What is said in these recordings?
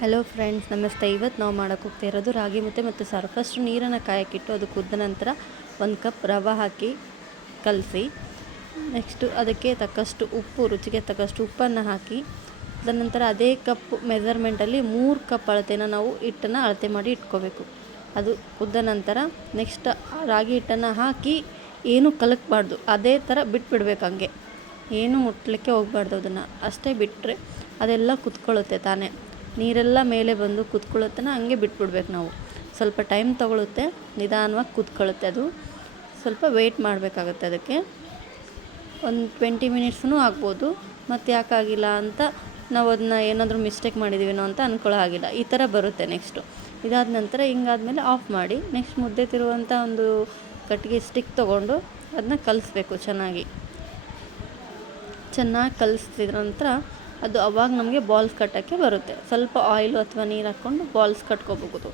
Hello friends, ನಮಸ್ತೆ. ಇವತ್ತು ನಾವು ಮಾಡೋಕ್ಕೆ ಹೋಗ್ತಾ ಇರೋದು ರಾಗಿ ಮುದ್ದೆ ಮತ್ತು ಸಾರು. ಫಸ್ಟು ನೀರನ್ನು ಕಾಯಕ್ಕಿಟ್ಟು ಅದು ಕುದ್ದ ನಂತರ 1 ಕಪ್ ರವೆ ಹಾಕಿ ಕಲಸಿ, ನೆಕ್ಸ್ಟು ಅದಕ್ಕೆ ತಕ್ಕಷ್ಟು ಉಪ್ಪು, ರುಚಿಗೆ ತಕ್ಕಷ್ಟು ಉಪ್ಪನ್ನು ಹಾಕಿ, ನಂತರ ಅದೇ ಕಪ್ ಮೆಜರ್ಮೆಂಟಲ್ಲಿ 3 ಕಪ್ ಅಳತೆನ ನಾವು ಹಿಟ್ಟನ್ನು ಅಳತೆ ಮಾಡಿ ಇಟ್ಕೋಬೇಕು. ಅದು ಕುದ್ದ ನಂತರ ನೆಕ್ಸ್ಟ್ ರಾಗಿ ಹಿಟ್ಟನ್ನು ಹಾಕಿ ಏನೂ ಕಲಕಬಾರ್ದು, ಅದೇ ಥರ ಬಿಟ್ಬಿಡ್ಬೇಕು. ಹಂಗೆ ಏನೂ ಮುಟ್ಲಿಕ್ಕೆ ಹೋಗಬಾರ್ದು. ಅದನ್ನು ಅಷ್ಟೇ ಬಿಟ್ಟರೆ ಅದೆಲ್ಲ ಕುತ್ಕೊಳ್ಳುತ್ತೆ ತಾನೇ, ನೀರೆಲ್ಲ ಮೇಲೆ ಬಂದು ಕುತ್ಕೊಳ್ಳುತ್ತೆ. ಹಂಗೆ ಬಿಟ್ಬಿಡ್ಬೇಕು ನಾವು. ಸ್ವಲ್ಪ ಟೈಮ್ ತೊಗೊಳುತ್ತೆ, ನಿಧಾನವಾಗಿ ಕುತ್ಕೊಳ್ಳುತ್ತೆ. ಅದು ಸ್ವಲ್ಪ ವೆಯ್ಟ್ ಮಾಡಬೇಕಾಗುತ್ತೆ. ಅದಕ್ಕೆ ಒಂದು 20 ಮಿನಿಟ್ಸೂ ಆಗ್ಬೋದು. ಮತ್ತು ಯಾಕಾಗಿಲ್ಲ ಅಂತ ನಾವು ಅದನ್ನ ಏನಾದರೂ ಮಿಸ್ಟೇಕ್ ಮಾಡಿದ್ದೀವೇನೋ ಅಂತ ಅಂದ್ಕೊಳ್ಳೋ ಹಾಗಿಲ್ಲ. ಈ ಥರ ಬರುತ್ತೆ. ನೆಕ್ಸ್ಟು ಇದಾದ ನಂತರ ಹಿಂಗಾದ್ಮೇಲೆ ಆಫ್ ಮಾಡಿ, ನೆಕ್ಸ್ಟ್ ಮುದ್ದೆ ತಿರುವಂಥ ಒಂದು ಕಟ್ಟಿಗೆ ಸ್ಟಿಕ್ ತೊಗೊಂಡು ಅದನ್ನ ಕಲಿಸ್ಬೇಕು. ಚೆನ್ನಾಗಿ ಕಲಿಸಿದ ನಂತರ ಅದು ಅವಾಗ ನಮಗೆ ಬಾಲ್ಸ್ ಕಟ್ಟೋಕ್ಕೆ ಬರುತ್ತೆ. ಸ್ವಲ್ಪ ಆಯಿಲು ಅಥವಾ ನೀರು ಹಾಕ್ಕೊಂಡು ಬಾಲ್ಸ್ ಕಟ್ಕೋಬಹುದು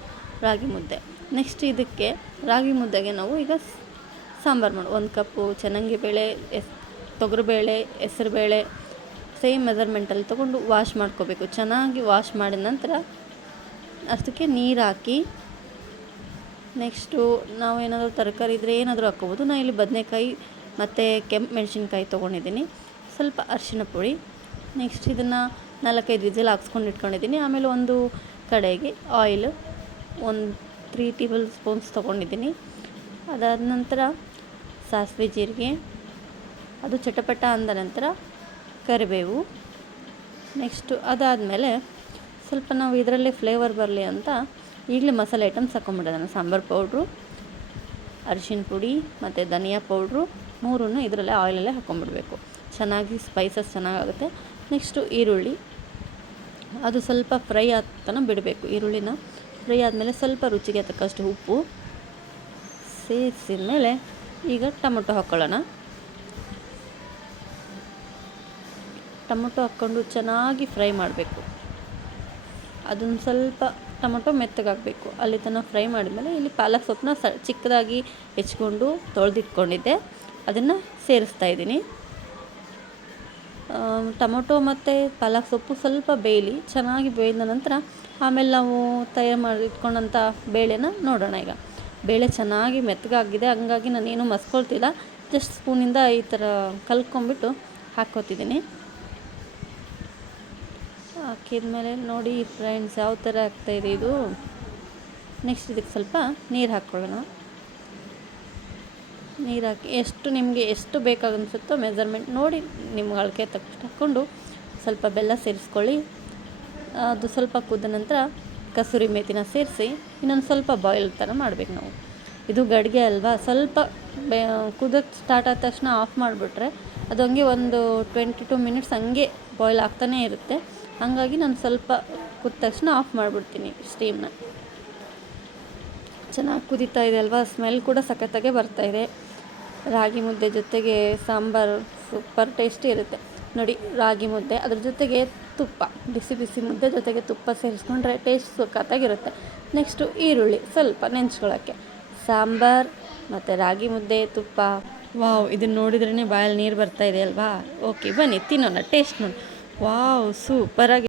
ರಾಗಿ ಮುದ್ದೆ. ನೆಕ್ಸ್ಟ್ ಇದಕ್ಕೆ ರಾಗಿ ಮುದ್ದೆಗೆ ನಾವು ಈಗ ಸಾಂಬಾರು 1 ಕಪ್ಪು ಚೆನ್ನಾಗಿ ಬೇಳೆ, ತೊಗರಿಬೇಳೆ, ಹೆಸರುಬೇಳೆ ಸೇಮ್ ಮೆಜರ್ಮೆಂಟಲ್ಲಿ ತೊಗೊಂಡು ವಾಶ್ ಮಾಡ್ಕೋಬೇಕು. ಚೆನ್ನಾಗಿ ವಾಶ್ ಮಾಡಿದ ನಂತರ ಅದಕ್ಕೆ ನೀರು ಹಾಕಿ, ನೆಕ್ಸ್ಟು ನಾವು ಏನಾದರೂ ತರಕಾರಿ ಇದ್ದರೆ ಏನಾದರೂ ಹಾಕ್ಕೋಬೋದು. ನಾನು ಇಲ್ಲಿ ಬದನೆಕಾಯಿ ಮತ್ತು ಕೆಂಪು ಮೆಣಸಿನ್ಕಾಯಿ ತೊಗೊಂಡಿದ್ದೀನಿ. ಸ್ವಲ್ಪ ಅರಿಶಿನ ಪುಡಿ, ನೆಕ್ಸ್ಟ್ ಇದನ್ನು 4-5 ವಿಸಿಲ್ ಹಾಕ್ಸ್ಕೊಂಡು ಇಟ್ಕೊಂಡಿದ್ದೀನಿ. ಆಮೇಲೆ ಒಂದು ಕಡೆಗೆ ಆಯಿಲ್ 3 ಟೇಬಲ್ ಸ್ಪೂನ್ಸ್ ತೊಗೊಂಡಿದ್ದೀನಿ. ಅದಾದ ನಂತರ ಸಾಸಿವೆ, ಜೀರಿಗೆ ಅದು ಚಟಪಟ ಅಂದ ನಂತರ ಕರಿಬೇವು. ನೆಕ್ಸ್ಟು ಅದಾದಮೇಲೆ ಸ್ವಲ್ಪ ನಾವು ಇದರಲ್ಲೇ ಫ್ಲೇವರ್ ಬರಲಿ ಅಂತ ಈಗಲೇ ಮಸಾಲೆ ಐಟಮ್ಸ್ ಹಾಕ್ಕೊಂಬಿಡೋಣ. ಸಾಂಬಾರು ಪೌಡ್ರು, ಅರಿಶಿನ ಪುಡಿ ಮತ್ತು ಧನಿಯಾ ಪೌಡ್ರು 3 ಇದರಲ್ಲೇ ಆಯಿಲಲ್ಲೇ ಹಾಕ್ಕೊಂಬಿಡ್ಬೇಕು. ಚೆನ್ನಾಗಿ ಸ್ಪೈಸಸ್ ಚೆನ್ನಾಗಾಗುತ್ತೆ. ನೆಕ್ಸ್ಟು ಈರುಳ್ಳಿ, ಅದು ಸ್ವಲ್ಪ ಫ್ರೈ ಆಗ್ತಾನೆ ಬಿಡಬೇಕು. ಈರುಳ್ಳಿನ ಫ್ರೈ ಆದಮೇಲೆ ಸ್ವಲ್ಪ ರುಚಿಗೆ ತಕ್ಕಷ್ಟು ಉಪ್ಪು ಸೇರಿಸಿದ ಮೇಲೆ ಈಗ ಟೊಮೊಟೊ ಹಾಕ್ಕೊಳ್ಳೋಣ. ಟೊಮೊಟೊ ಹಾಕ್ಕೊಂಡು ಚೆನ್ನಾಗಿ ಫ್ರೈ ಮಾಡಬೇಕು. ಅದನ್ನು ಸ್ವಲ್ಪ ಟೊಮೊಟೊ ಮೆತ್ತಗಾಗಬೇಕು, ಅಲ್ಲಿ ತನಕ ಫ್ರೈ ಮಾಡಿದ್ಮೇಲೆ ಇಲ್ಲಿ ಪಾಲಕ್ ಸೊಪ್ಪನ್ನ ಚಿಕ್ಕದಾಗಿ ಹೆಚ್ಕೊಂಡು ತೊಳೆದಿಟ್ಕೊಂಡಿದ್ದೆ, ಅದನ್ನು ಸೇರಿಸ್ತಾ ಇದ್ದೀನಿ. ಟೊಮೊಟೊ ಮತ್ತು ಪಾಲಕ್ ಸೊಪ್ಪು ಸ್ವಲ್ಪ ಬೇಯಲಿ. ಚೆನ್ನಾಗಿ ಬೇಯ್ದ ನಂತರ ಆಮೇಲೆ ನಾವು ತಯಾರು ಮಾಡಿ ಇಟ್ಕೊಂಡಂಥ ಬೇಳೆನ ನೋಡೋಣ. ಈಗ ಬೇಳೆ ಚೆನ್ನಾಗಿ ಮೆತ್ತಗಾಗಿದೆ, ಹಂಗಾಗಿ ನಾನೇನು ಮಸ್ಕೊಳ್ತಿಲ್ಲ. ಜಸ್ಟ್ ಸ್ಪೂನಿಂದ ಈ ಥರ ಕಲ್ತ್ಕೊಂಡ್ಬಿಟ್ಟು ಹಾಕ್ಕೋತಿದ್ದೀನಿ. ಹಾಕಿದ್ಮೇಲೆ ನೋಡಿ ಫ್ರೆಂಡ್ಸ್ ಯಾವ ಥರ ಆಗ್ತಾಯಿದೆ ಇದು. ನೆಕ್ಸ್ಟ್ ಇದಕ್ಕೆ ಸ್ವಲ್ಪ ನೀರು ಹಾಕ್ಕೊಳ್ಳೋಣ. ನೀರು ಹಾಕಿ ನಿಮಗೆ ಎಷ್ಟು ಬೇಕಾಗನ್ಸುತ್ತೋ ಮೆಜರ್ಮೆಂಟ್ ನೋಡಿ ನಿಮ್ಗೆ ಅಳತೆ ತಕ್ಕಷ್ಟು ಹಾಕ್ಕೊಂಡು ಸ್ವಲ್ಪ ಬೆಲ್ಲ ಸೇರಿಸ್ಕೊಳ್ಳಿ. ಅದು ಸ್ವಲ್ಪ ಕುದ್ದ ನಂತರ ಕಸೂರಿ ಮೇಥಿನ ಸೇರಿಸಿ ಇನ್ನೊಂದು ಸ್ವಲ್ಪ ಬಾಯ್ಲ್ ಥರ ಮಾಡಬೇಕು ನಾವು. ಇದು ಗಡಿಗೆ ಅಲ್ವಾ, ಸ್ವಲ್ಪ ಕುದಕ್ಕೆ ಸ್ಟಾರ್ಟ್ ಆದ ತಕ್ಷಣ ಆಫ್ ಮಾಡಿಬಿಟ್ರೆ ಅದು ಹಂಗೆ ಒಂದು 22 ಮಿನಿಟ್ಸ್ ಹಂಗೆ ಬಾಯ್ಲ್ ಆಗ್ತಾನೇ ಇರುತ್ತೆ. ಹಾಗಾಗಿ ನಾನು ಸ್ವಲ್ಪ ಕುದ್ದ ತಕ್ಷಣ ಆಫ್ ಮಾಡಿಬಿಡ್ತೀನಿ ಸ್ಟೀಮ್ನ. ಚೆನ್ನಾಗಿ ಕುದೀತಾ ಇದೆ ಅಲ್ವಾ, ಸ್ಮೆಲ್ ಕೂಡ ಸಖತ್ತಾಗೆ ಬರ್ತಾಯಿದೆ. ರಾಗಿ ಮುದ್ದೆ ಜೊತೆಗೆ ಸಾಂಬಾರು ಸೂಪರ್ ಟೇಸ್ಟಿ ಇರುತ್ತೆ ನೋಡಿ. ರಾಗಿ ಮುದ್ದೆ ಅದ್ರ ಜೊತೆಗೆ ತುಪ್ಪ, ಬಿಸಿ ಬಿಸಿ ಮುದ್ದೆ ಜೊತೆಗೆ ತುಪ್ಪ ಸೇರಿಸ್ಕೊಂಡ್ರೆ ಟೇಸ್ಟ್ ಸಖತ್ತಾಗಿರುತ್ತೆ. ನೆಕ್ಸ್ಟು ಈರುಳ್ಳಿ ಸ್ವಲ್ಪ ನೆಂಚ್ಕೊಳ್ಳೋಕ್ಕೆ, ಸಾಂಬಾರು ಮತ್ತು ರಾಗಿ ಮುದ್ದೆ, ತುಪ್ಪ. ವಾವ್, ಇದನ್ನು ನೋಡಿದ್ರೇ ಬಾಯಲ್ಲಿ ನೀರು ಬರ್ತಾಯಿದೆ ಅಲ್ವಾ. ಓಕೆ, ಬನ್ನಿ ತಿನ್ನೋಣ. ಟೇಸ್ಟ್ ನೋಡಿ. ವಾವ್, ಸೂಪರಾಗಿ